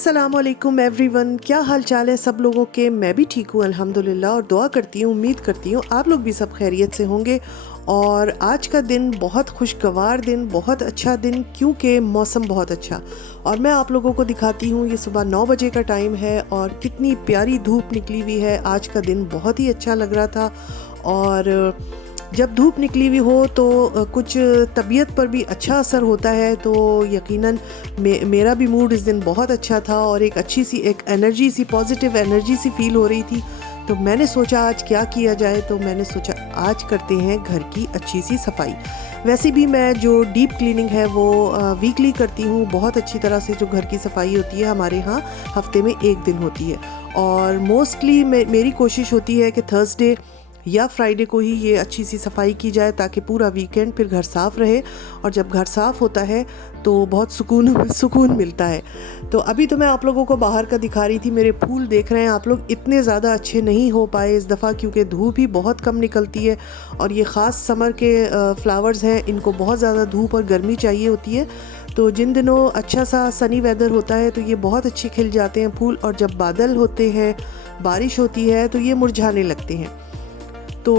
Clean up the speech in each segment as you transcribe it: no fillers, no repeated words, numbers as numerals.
अस्सलामुअलैकुम एवरीवन, क्या हाल चाल है सब लोगों के। मैं भी ठीक हूँ अल्हम्दुलिल्लाह और दुआ करती हूँ, उम्मीद करती हूँ आप लोग भी सब खैरियत से होंगे। और आज का दिन बहुत खुशगवार दिन, बहुत अच्छा दिन, क्योंकि मौसम बहुत अच्छा। और मैं आप लोगों को दिखाती हूँ, ये सुबह 9 बजे का टाइम है और कितनी प्यारी धूप निकली हुई है। आज का दिन बहुत ही अच्छा लग रहा था। और जब धूप निकली हुई हो तो कुछ तबीयत पर भी अच्छा असर होता है। तो यकीनन मेरा भी मूड इस दिन बहुत अच्छा था और एक अच्छी सी एक एनर्जी सी, पॉजिटिव एनर्जी सी फील हो रही थी। तो मैंने सोचा आज क्या किया जाए, तो मैंने सोचा आज करते हैं घर की अच्छी सी सफाई। वैसे भी मैं जो डीप क्लीनिंग है वो वीकली करती हूँ। बहुत अच्छी तरह से जो घर की सफाई होती है हमारे यहाँ हफ्ते में एक दिन होती है। और मोस्टली मेरी कोशिश होती है कि थर्सडे या फ्राइडे को ही ये अच्छी सी सफाई की जाए, ताकि पूरा वीकेंड फिर घर साफ़ रहे। और जब घर साफ़ होता है तो बहुत सुकून मिलता है। तो अभी तो मैं आप लोगों को बाहर का दिखा रही थी। मेरे फूल देख रहे हैं आप लोग, इतने ज़्यादा अच्छे नहीं हो पाए इस दफ़ा, क्योंकि धूप ही बहुत कम निकलती है। और ये ख़ास समर के फ्लावर्स हैं, इनको बहुत ज़्यादा धूप और गर्मी चाहिए होती है। तो जिन दिनों अच्छा सा सनी वेदर होता है तो ये बहुत अच्छे खिल जाते हैं फूल। और जब बादल होते हैं, बारिश होती है, तो ये मुरझाने लगते हैं। तो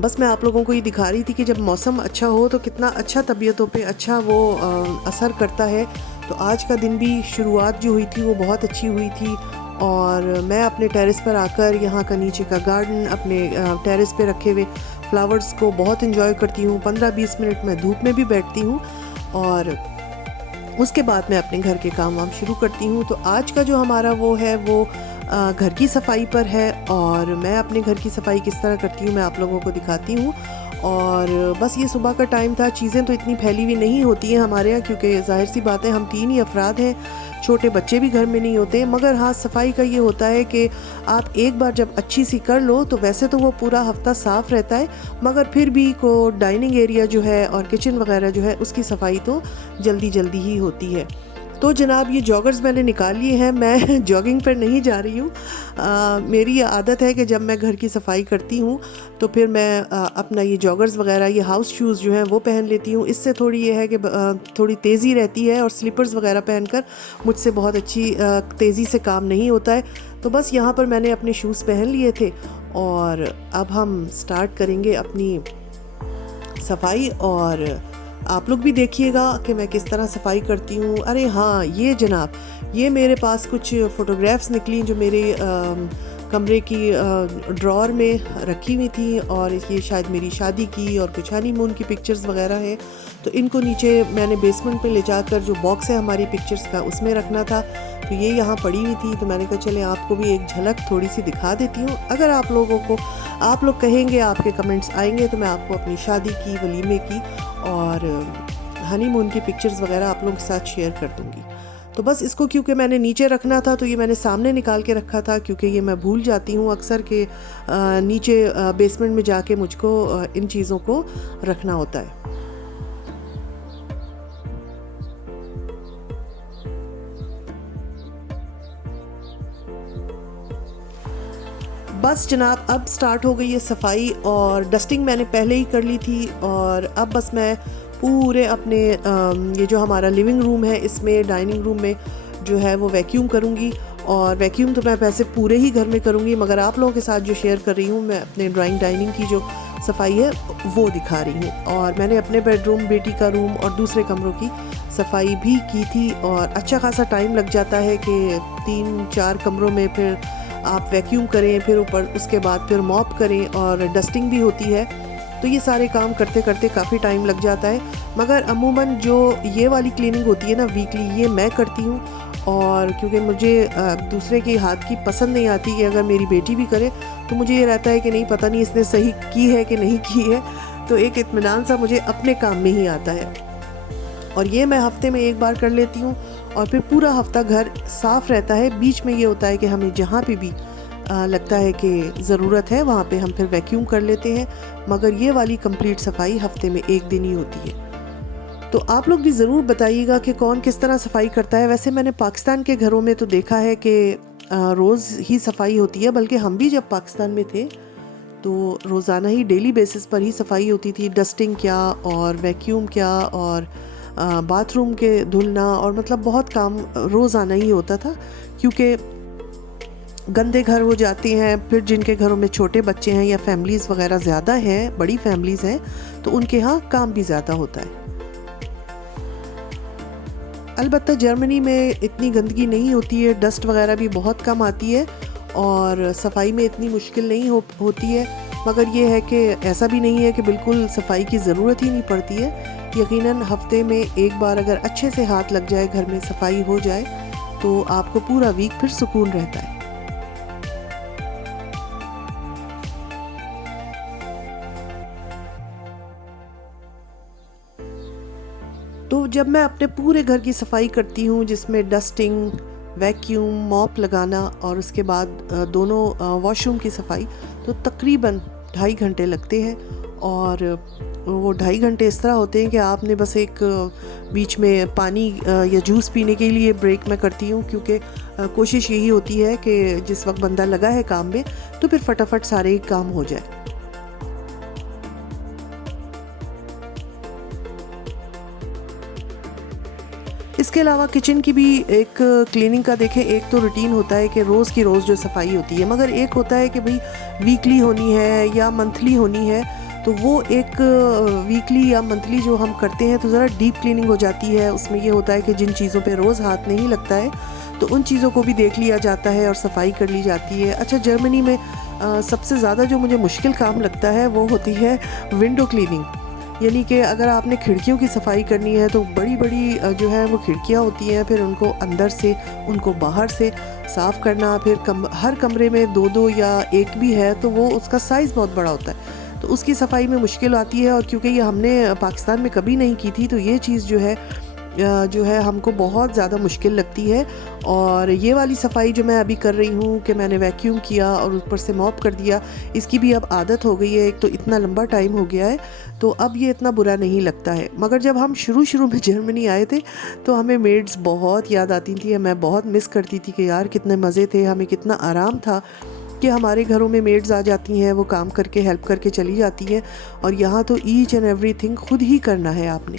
बस मैं आप लोगों को ये दिखा रही थी कि जब मौसम अच्छा हो तो कितना अच्छा तबीयतों पे अच्छा वो असर करता है। तो आज का दिन भी शुरुआत जो हुई थी वो बहुत अच्छी हुई थी। और मैं अपने टेरेस पर आकर यहाँ का नीचे का गार्डन, अपने टेरेस पे रखे हुए फ्लावर्स को बहुत इंजॉय करती हूँ। 15-20 मिनट मैं धूप में भी बैठती हूँ और उसके बाद मैं अपने घर के काम वाम शुरू करती हूँ। तो आज का जो हमारा वो है वो घर की सफाई पर है। और मैं अपने घर की सफाई किस तरह करती हूँ मैं आप लोगों को दिखाती हूँ। और बस ये सुबह का टाइम था, चीज़ें तो इतनी फैली हुई नहीं होती हैं हमारे यहाँ, क्योंकि जाहिर सी बात है हम 3 ही अफराद हैं, छोटे बच्चे भी घर में नहीं होते। मगर हाँ, सफाई का ये होता है कि आप एक बार जब अच्छी सी कर लो तो वैसे तो वो पूरा हफ्ता साफ़ रहता है, मगर फिर भी को डाइनिंग एरिया जो है और किचन वगैरह जो है उसकी सफाई तो जल्दी जल्दी ही होती है। तो जनाब, ये जॉगर्स मैंने निकाल लिए हैं। मैं जॉगिंग पर नहीं जा रही हूँ। मेरी आदत है कि जब मैं घर की सफाई करती हूँ तो फिर मैं अपना ये जॉगर्स वगैरह, ये हाउस शूज़ जो हैं वो पहन लेती हूँ। इससे थोड़ी ये है कि थोड़ी तेज़ी रहती है और स्लीपर्स वगैरह पहनकर मुझसे बहुत अच्छी तेज़ी से काम नहीं होता है। तो बस यहाँ पर मैंने अपने शूज़ पहन लिए थे और अब हम स्टार्ट करेंगे अपनी सफाई। और आप लोग भी देखिएगा कि मैं किस तरह सफाई करती हूँ। अरे हाँ, ये जनाब, ये मेरे पास कुछ फ़ोटोग्राफ्स निकली जो मेरे कमरे की ड्रॉअर में रखी हुई थी। और ये शायद मेरी शादी की और कुछ हनीमून की पिक्चर्स वगैरह है। तो इनको नीचे मैंने बेसमेंट पे ले जाकर, जो बॉक्स है हमारी पिक्चर्स का, उसमें रखना था। तो ये यहाँ पड़ी हुई थी, तो मैंने कहा चले आपको भी एक झलक थोड़ी सी दिखा देती हूँ। अगर आप लोगों को, आप लोग कहेंगे, आपके कमेंट्स आएंगे, तो मैं आपको अपनी शादी की, वलीमे की और हनीमून की पिक्चर्स वगैरह आप लोगों के साथ शेयर कर दूँगी। तो बस इसको, क्योंकि मैंने नीचे रखना था तो ये मैंने सामने निकाल के रखा था, क्योंकि ये मैं भूल जाती हूँ अक्सर के नीचे बेसमेंट में जाके मुझको इन चीज़ों को रखना होता है। बस जनाब, अब स्टार्ट हो गई है सफाई और डस्टिंग मैंने पहले ही कर ली थी। और अब बस मैं पूरे अपने ये जो हमारा लिविंग रूम है इसमें, डाइनिंग रूम में जो है वो वैक्यूम करूँगी। और वैक्यूम तो मैं वैसे पूरे ही घर में करूँगी, मगर आप लोगों के साथ जो शेयर कर रही हूँ मैं अपने ड्राइंग डाइनिंग की जो सफाई है वो दिखा रही हूँ। और मैंने अपने बेडरूम, बेटी का रूम और दूसरे कमरों की सफाई भी की थी। और अच्छा खासा टाइम लग जाता है कि 3-4 कमरों में फिर आप वैक्यूम करें, फिर ऊपर उसके बाद फिर मॉप करें और डस्टिंग भी होती है। तो ये सारे काम करते करते काफ़ी टाइम लग जाता है। मगर अमूमन जो ये वाली क्लीनिंग होती है ना वीकली, ये मैं करती हूँ। और क्योंकि मुझे दूसरे के हाथ की पसंद नहीं आती, कि अगर मेरी बेटी भी करे तो मुझे ये रहता है कि नहीं, पता नहीं इसने सही की है कि नहीं की है। तो एक इत्मीनान सा मुझे अपने काम में ही आता है। और ये मैं हफ्ते में एक बार कर लेती हूँ और फिर पूरा हफ्ता घर साफ़ रहता है। बीच में ये होता है कि हमें जहाँ पे भी लगता है कि ज़रूरत है वहाँ पे हम फिर वैक्यूम कर लेते हैं। मगर ये वाली कंप्लीट सफाई हफ्ते में एक दिन ही होती है। तो आप लोग भी ज़रूर बताइएगा कि कौन किस तरह सफाई करता है। वैसे मैंने पाकिस्तान के घरों में तो देखा है कि रोज़ ही सफाई होती है, बल्कि हम भी जब पाकिस्तान में थे तो रोज़ाना ही डेली बेसिस पर ही सफाई होती थी। डस्टिंग क्या और वैक्यूम क्या और बाथरूम के धुलना और मतलब बहुत काम रोज़ आना ही होता था, क्योंकि गंदे घर हो जाते हैं। फिर जिनके घरों में छोटे बच्चे हैं या फैमिलीज़ वगैरह ज़्यादा हैं, बड़ी फैमिलीज़ हैं, तो उनके यहाँ काम भी ज़्यादा होता है। अलबत्ता जर्मनी में इतनी गंदगी नहीं होती है, डस्ट वगैरह भी बहुत कम आती है और सफाई में इतनी मुश्किल नहीं होती है। मगर ये है कि ऐसा भी नहीं है कि बिल्कुल सफाई की ज़रूरत ही नहीं पड़ती है। यकीनन हफ्ते में एक बार अगर अच्छे से हाथ लग जाए, घर में सफाई हो जाए, तो आपको पूरा वीक फिर सुकून रहता है। तो जब मैं अपने पूरे घर की सफाई करती हूँ, जिसमें डस्टिंग, वैक्यूम, मॉप लगाना और उसके बाद दोनों वॉशरूम की सफाई, तो तकरीबन 2.5 घंटे लगते हैं। और वो 2.5 घंटे इस तरह होते हैं कि आपने बस एक बीच में पानी या जूस पीने के लिए ब्रेक मैं करती हूँ, क्योंकि कोशिश यही होती है कि जिस वक्त बंदा लगा है काम में तो फिर फटाफट सारे काम हो जाए। इसके अलावा किचन की भी एक क्लीनिंग का देखें, एक तो रूटीन होता है कि रोज़ की रोज़ जो सफाई होती है, मगर एक होता है कि भाई वीकली होनी है या मंथली होनी है। तो वो एक वीकली या मंथली जो हम करते हैं तो ज़रा डीप क्लीनिंग हो जाती है। उसमें ये होता है कि जिन चीज़ों पे रोज़ हाथ नहीं लगता है तो उन चीज़ों को भी देख लिया जाता है और सफाई कर ली जाती है। अच्छा, जर्मनी में सबसे ज़्यादा जो मुझे मुश्किल काम लगता है वो होती है विंडो क्लीनिंग। यानी कि अगर आपने खिड़कियों की सफाई करनी है तो बड़ी बड़ी जो है वो खिड़कियाँ होती हैं, फिर उनको अंदर से उनको बाहर से साफ़ करना, फिर हर कमरे में 2-2 या एक भी है तो वो उसका साइज़ बहुत बड़ा होता है, तो उसकी सफाई में मुश्किल आती है। और क्योंकि ये हमने पाकिस्तान में कभी नहीं की थी, तो ये चीज़ जो है हमको बहुत ज़्यादा मुश्किल लगती है। और ये वाली सफाई जो मैं अभी कर रही हूँ कि मैंने वैक्यूम किया और ऊपर से मॉप कर दिया, इसकी भी अब आदत हो गई है। एक तो इतना लंबा टाइम हो गया है तो अब ये इतना बुरा नहीं लगता है। मगर जब हम शुरू में जर्मनी आए थे तो हमें मेड्स बहुत याद आती थी। मैं बहुत मिस करती थी कि यार कितने मज़े थे, हमें कितना आराम था कि हमारे घरों में मेड्स आ जाती हैं, वो काम करके हेल्प करके चली जाती हैं। और यहाँ तो ईच एंड एवरीथिंग खुद ही करना है आपने।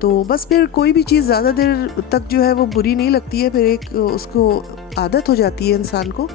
तो बस फिर कोई भी चीज़ ज़्यादा देर तक जो है वो बुरी नहीं लगती है, फिर एक उसको आदत हो जाती है इंसान को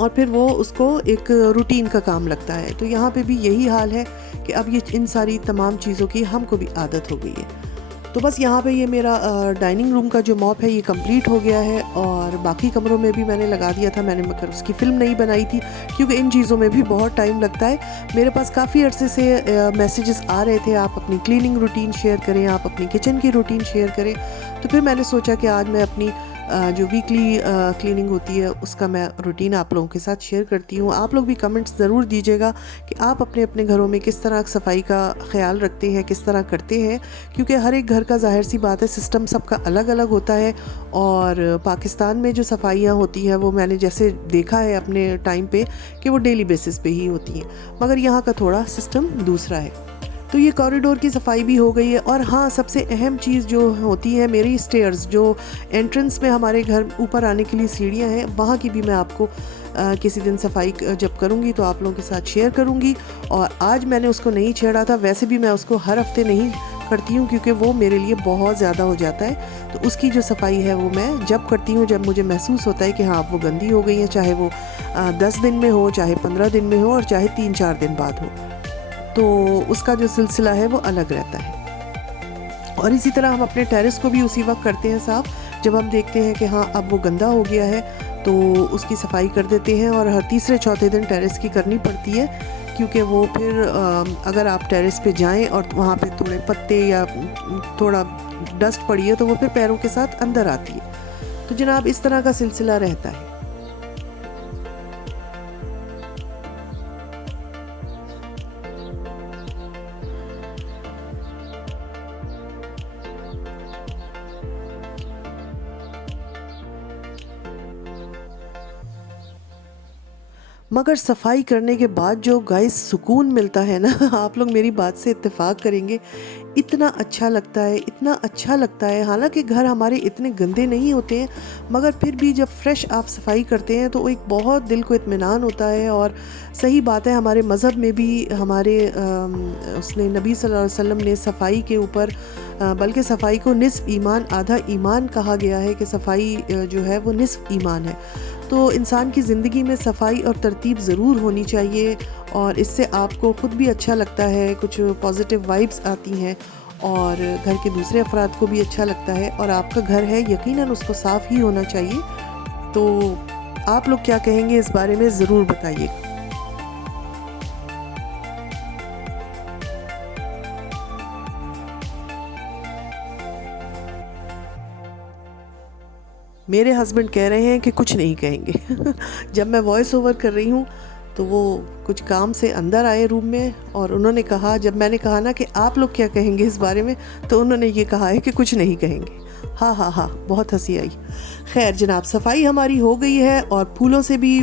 और फिर वो उसको एक रूटीन का काम लगता है। तो यहाँ पे भी यही हाल है कि अब ये इन सारी तमाम चीज़ों की हमको भी आदत हो गई है। तो बस यहाँ पे ये मेरा डाइनिंग रूम का जो मॉप है ये कंप्लीट हो गया है और बाकी कमरों में भी मैंने लगा दिया था। मैंने मगर उसकी फ़िल्म नहीं बनाई थी क्योंकि इन चीज़ों में भी बहुत टाइम लगता है। मेरे पास काफ़ी अरसे से मैसेजेस आ रहे थे, आप अपनी क्लीनिंग रूटीन शेयर करें, आप अपनी किचन की रूटीन शेयर करें। तो फिर मैंने सोचा कि आज मैं अपनी जो वीकली क्लीनिंग होती है उसका मैं रूटीन आप लोगों के साथ शेयर करती हूँ। आप लोग भी कमेंट्स ज़रूर दीजिएगा कि आप अपने अपने घरों में किस तरह सफाई का ख्याल रखते हैं, किस तरह करते हैं, क्योंकि हर एक घर का ज़ाहिर सी बात है सिस्टम सबका अलग अलग होता है। और पाकिस्तान में जो सफाइयाँ होती हैं वो मैंने जैसे देखा है अपने टाइम पे कि वो डेली बेसिस पे ही होती हैं, मगर यहाँ का थोड़ा सिस्टम दूसरा है। तो ये कॉरिडोर की सफाई भी हो गई है। और हाँ, सबसे अहम चीज़ जो होती है मेरी स्टेयर्स, जो एंट्रेंस में हमारे घर ऊपर आने के लिए सीढ़ियाँ हैं, वहाँ की भी मैं आपको किसी दिन सफाई जब करूँगी तो आप लोगों के साथ शेयर करूँगी। और आज मैंने उसको नहीं छेड़ा था, वैसे भी मैं उसको हर हफ्ते नहीं करती हूँ क्योंकि वो मेरे लिए बहुत ज़्यादा हो जाता है। तो उसकी जो सफाई है वो मैं जब करती हूँ जब मुझे महसूस होता है कि हाँ वो गंदी हो गई है, चाहे वो 10 दिन में हो, चाहे 15 दिन में हो और चाहे 3-4 दिन बाद हो, तो उसका जो सिलसिला है वो अलग रहता है। और इसी तरह हम अपने टेरेस को भी उसी वक्त करते हैं साफ़ जब हम देखते हैं कि हाँ अब वो गंदा हो गया है, तो उसकी सफाई कर देते हैं। और हर तीसरे चौथे दिन टेरेस की करनी पड़ती है क्योंकि वो फिर अगर आप टेरेस पे जाएं और वहाँ पे थोड़े पत्ते या थोड़ा डस्ट पड़ी है तो वो फिर पैरों के साथ अंदर आती है। तो जनाब इस तरह का सिलसिला रहता है। मगर सफाई करने के बाद जो गाइस सुकून मिलता है ना आप लोग मेरी बात से इत्तेफाक करेंगे, इतना अच्छा लगता है, इतना अच्छा लगता है। हालांकि घर हमारे इतने गंदे नहीं होते हैं, मगर फिर भी जब फ्रेश आप सफाई करते हैं तो एक बहुत दिल को इत्मीनान होता है। और सही बात है, हमारे मज़हब में भी हमारे उसने नबी सल्लल्लाहु अलैहि वसल्लम ने सफाई के ऊपर बल्कि सफाई को निस्फ़ ईमान आधा ईमान कहा गया है कि सफाई जो है वो निस्फ़ ईमान है। तो इंसान की ज़िंदगी में सफाई और तरतीब ज़रूर होनी चाहिए, और इससे आपको ख़ुद भी अच्छा लगता है, कुछ पॉजिटिव वाइब्स आती हैं और घर के दूसरे अफराद को भी अच्छा लगता है। और आपका घर है, यकीनन उसको साफ़ ही होना चाहिए। तो आप लोग क्या कहेंगे इस बारे में, ज़रूर बताइएगा। मेरे हस्बैंड कह रहे हैं कि कुछ नहीं कहेंगे। जब मैं वॉइस ओवर कर रही हूँ तो वो कुछ काम से अंदर आए रूम में, और उन्होंने कहा, जब मैंने कहा ना कि आप लोग क्या कहेंगे इस बारे में, तो उन्होंने ये कहा है कि कुछ नहीं कहेंगे। हाँ हाँ हाँ, बहुत हंसी आई। खैर जनाब, सफाई हमारी हो गई है और फूलों से भी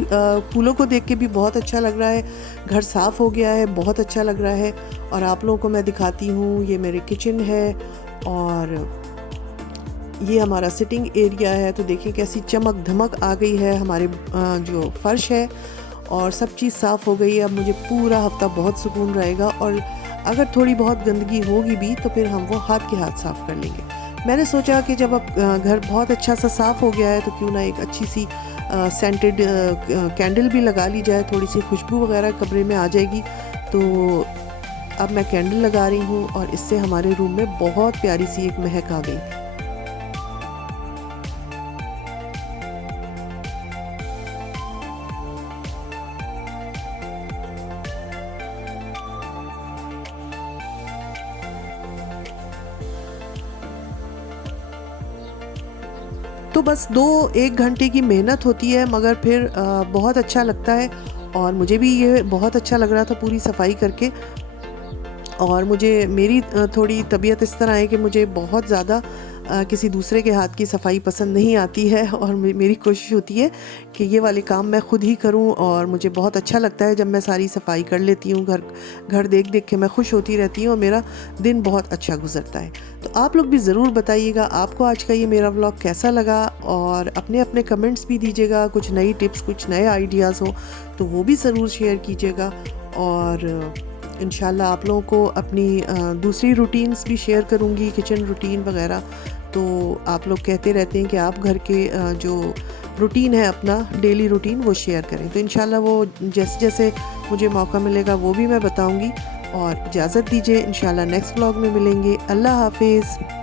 फूलों को देख के भी बहुत अच्छा लग रहा है। घर साफ़ हो गया है, बहुत अच्छा लग रहा है। और आप लोगों को मैं दिखाती हूँ, ये मेरे किचन है और ये हमारा सिटिंग एरिया है। तो देखिए कैसी चमक धमक आ गई है, हमारे जो फर्श है और सब चीज़ साफ़ हो गई है। अब मुझे पूरा हफ्ता बहुत सुकून रहेगा, और अगर थोड़ी बहुत गंदगी होगी भी तो फिर हम वो हाथ के हाथ साफ़ कर लेंगे। मैंने सोचा कि जब अब घर बहुत अच्छा सा साफ़ हो गया है तो क्यों ना एक अच्छी सी सेंटेड कैंडल भी लगा ली जाए, थोड़ी सी खुशबू वगैरह कमरे में आ जाएगी। तो अब मैं कैंडल लगा रही हूँ और इससे हमारे रूम में बहुत प्यारी सी एक महक आ गई थी। तो बस 2-1 घंटे की मेहनत होती है, मगर फिर बहुत अच्छा लगता है। और मुझे भी ये बहुत अच्छा लग रहा था पूरी सफाई करके। और मुझे मेरी थोड़ी तबीयत इस तरह है कि मुझे बहुत ज़्यादा किसी दूसरे के हाथ की सफाई पसंद नहीं आती है, और मेरी कोशिश होती है कि ये वाले काम मैं खुद ही करूं। और मुझे बहुत अच्छा लगता है जब मैं सारी सफाई कर लेती हूं। घर देख देख के मैं खुश होती रहती हूं और मेरा दिन बहुत अच्छा गुजरता है। तो आप लोग भी ज़रूर बताइएगा आपको आज का ये मेरा व्लॉग कैसा लगा, और अपने अपने कमेंट्स भी दीजिएगा। कुछ नई टिप्स, कुछ नए आइडियाज़ हो तो वो भी ज़रूर शेयर कीजिएगा। और इंशाल्लाह आप लोगों को अपनी दूसरी रूटीन्स भी शेयर करूँगी, किचन रूटीन वगैरह। तो आप लोग कहते रहते हैं कि आप घर के जो रूटीन है अपना डेली रूटीन वो शेयर करें, तो इंशाल्लाह वो जैसे जैसे मुझे मौका मिलेगा वो भी मैं बताऊँगी। और इजाज़त दीजिए, इंशाल्लाह नेक्स्ट व्लॉग में मिलेंगे। अल्लाह हाफिज़।